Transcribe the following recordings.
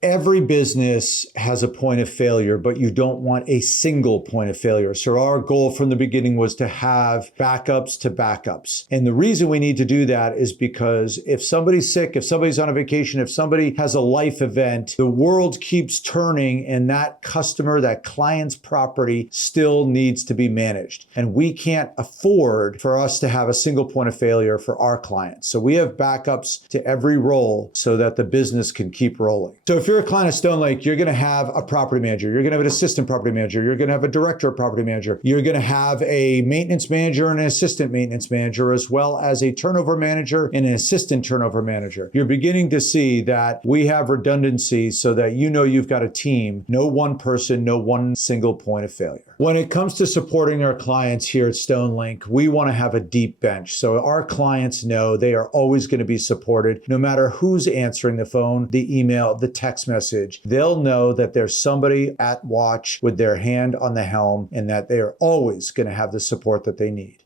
Every business has a point of failure, but you don't want a single point of failure. So our goal from the beginning was to have backups to backups. And the reason we need to do that is because if somebody's sick, if somebody's on a vacation, if somebody has a life event, the world keeps turning and that customer, that client's property still needs to be managed. And we can't afford for us to have a single point of failure for our clients. So we have backups to every role so that the business can keep rolling. So if you're a client of Stonelink, you're going to have a property manager. You're going to have an assistant property manager. You're going to have a director of property manager. You're going to have a maintenance manager and an assistant maintenance manager, as well as a turnover manager and an assistant turnover manager. You're beginning to see that we have redundancy so that you know you've got a team, no one person, no one single point of failure. When it comes to supporting our clients here at Stonelink, we want to have a deep bench. So our clients know they are always going to be supported, no matter who's answering the phone, the email, the text message. They'll know that there's somebody at watch with their hand on the helm and that they are always going to have the support that they need.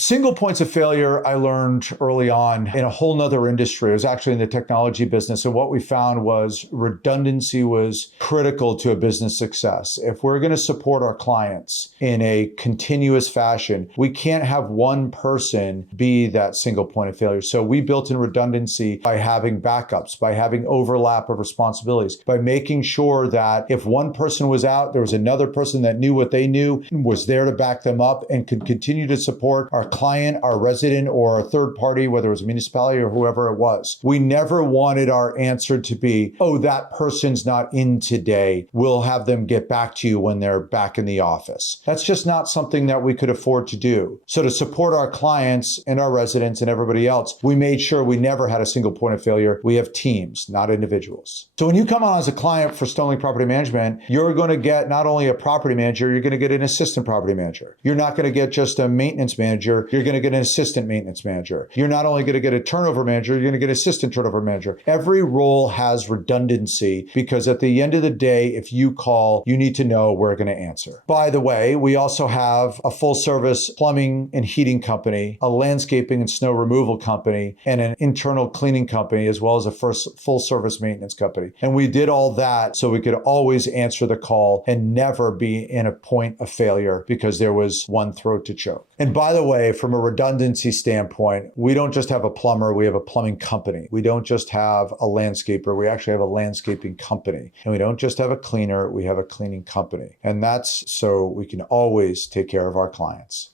Single points of failure, I learned early on in a whole nother industry. It was actually in the technology business. And what we found was redundancy was critical to a business success. If we're going to support our clients in a continuous fashion, we can't have one person be that single point of failure. So we built in redundancy by having backups, by having overlap of responsibilities, by making sure that if one person was out, there was another person that knew what they knew, was there to back them up, and could continue to support our client, our resident, or a third party, whether it was a municipality or whoever it was. We never wanted our answer to be, oh, that person's not in today. We'll have them get back to you when they're back in the office. That's just not something that we could afford to do. So to support our clients and our residents and everybody else, we made sure we never had a single point of failure. We have teams, not individuals. So when you come on as a client for Stonelink Property Management, you're going to get not only a property manager, you're going to get an assistant property manager. You're not going to get just a maintenance manager. You're going to get an assistant maintenance manager. You're not only going to get a turnover manager, you're going to get an assistant turnover manager. Every role has redundancy because at the end of the day, if you call, you need to know we're going to answer. By the way, we also have a full service plumbing and heating company, a landscaping and snow removal company, and an internal cleaning company, as well as a full service maintenance company. And we did all that so we could always answer the call and never be in a point of failure because there was one throat to choke. And by the way, from a redundancy standpoint, we don't just have a plumber, we have a plumbing company. We don't just have a landscaper, we actually have a landscaping company. And we don't just have a cleaner, we have a cleaning company. And that's so we can always take care of our clients.